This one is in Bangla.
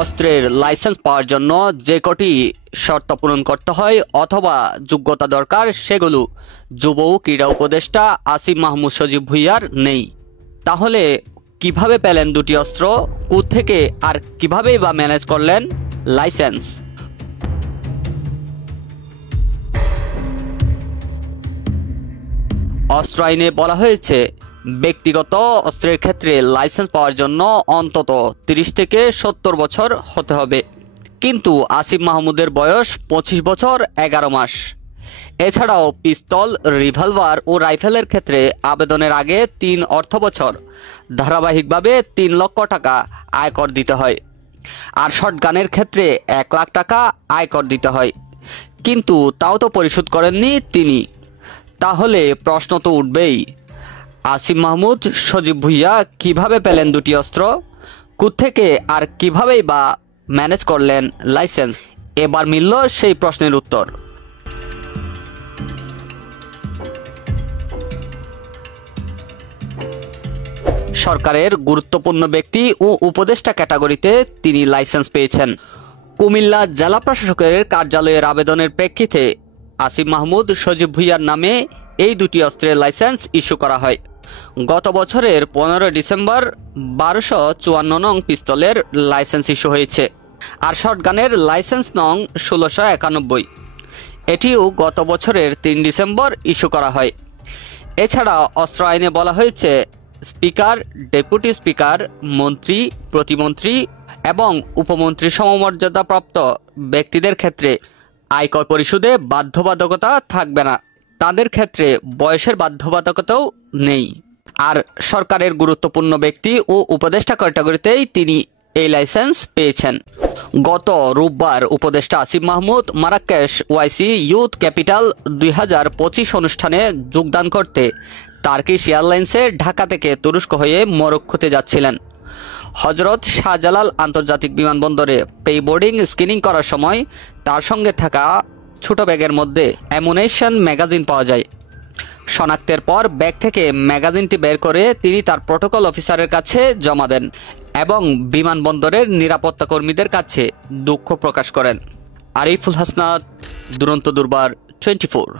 অস্ত্রের লাইসেন্স পাওয়ার জন্য যে কটি শর্ত পূরণ করতে হয় অথবা যোগ্যতা দরকার সেগুলো যুব ও ক্রীড়া উপদেষ্টা আসিফ মাহমুদ সজীব ভুঁইয়ার নেই। তাহলে কিভাবে পেলেন দুটি অস্ত্র, কোত্থেকে আর কিভাবেই বা ম্যানেজ করলেন লাইসেন্স? অস্ত্র আইনে বলা হয়েছে ব্যক্তিগত অস্ত্রের ক্ষেত্রে লাইসেন্স পাওয়ার জন্য অন্তত 30 থেকে 70 বছর হতে হবে, কিন্তু আসিফ মাহমুদের বয়স 25 বছর 11 মাস। এছাড়াও পিস্তল, রিভলভার ও রাইফেলের ক্ষেত্রে আবেদনের আগে 3 অর্থ বছর ধারাবাহিকভাবে 3 লক্ষ টাকা আয়কর দিতে হয়, আর শটগানের ক্ষেত্রে 1 লাখ টাকা আয়কর দিতে হয়, কিন্তু তাও তো পরিশোধ করেননি তিনি। তাহলে প্রশ্ন তো উঠবেই, আসিফ মাহমুদ সজীব ভুঁইয়া কিভাবে পেলেন দুটি অস্ত্র, কোত্থেকে আর কিভাবেই বা ম্যানেজ করলেন লাইসেন্স? এবার মিলল সেই প্রশ্নের উত্তর। সরকারের গুরুত্বপূর্ণ ব্যক্তি ও উপদেষ্টা ক্যাটাগরিতে তিনি লাইসেন্স পেয়েছেন। কুমিল্লা জেলা প্রশাসকের কার্যালয়ের আবেদনের প্রেক্ষিতে আসিফ মাহমুদ সজীব ভুঁইয়ার নামে এই দুটি অস্ত্রের লাইসেন্স ইস্যু করা হয়। গত বছরের 15 ডিসেম্বর 1254 নং পিস্তলের লাইসেন্স ইস্যু হয়েছে, আর শটগানের লাইসেন্স নং 1691, এটিও গত বছরের 3 ডিসেম্বর ইস্যু করা হয়। এছাড়া অস্ত্র আইনে বলা হয়েছে স্পিকার, ডেপুটি স্পিকার, মন্ত্রী, প্রতিমন্ত্রী এবং উপমন্ত্রী সমমর্যাদাপ্রাপ্ত ব্যক্তিদের ক্ষেত্রে আয়কর পরিশোধে বাধ্যবাধকতা থাকবে না, তাদের ক্ষেত্রে বয়সের বাধ্যবাধকতাও নেই। আর সরকারের গুরুত্বপূর্ণ ব্যক্তি ও উপদেষ্টা ক্যাটাগরিতেই তিনি এই লাইসেন্স পেয়েছেন। গত রোববার উপদেষ্টা আসিফ মাহমুদ মারাক্কেশ ওয়াইসি ইউথ ক্যাপিটাল 2025 অনুষ্ঠানে যোগদান করতে টার্কিশ এয়ারলাইন্সে ঢাকা থেকে তুরস্ক হয়ে মরক্কোতে যাচ্ছিলেন। হজরত শাহজালাল আন্তর্জাতিক বিমানবন্দরে প্রি বোর্ডিং স্ক্রিনিং করার সময় তার সঙ্গে থাকা ছোট ব্যাগের মধ্যে অ্যামুনেশন ম্যাগাজিন পাওয়া যায়। শনাক্তের পর ব্যাগ থেকে ম্যাগাজিনটি বের করে তিনি তার প্রোটোকল অফিসারের কাছে জমা দেন এবং বিমানবন্দরের নিরাপত্তা কর্মীদের কাছে দুঃখ প্রকাশ করেন। আরিফুল হাসনাত, দুরন্ত দুর্বার 24।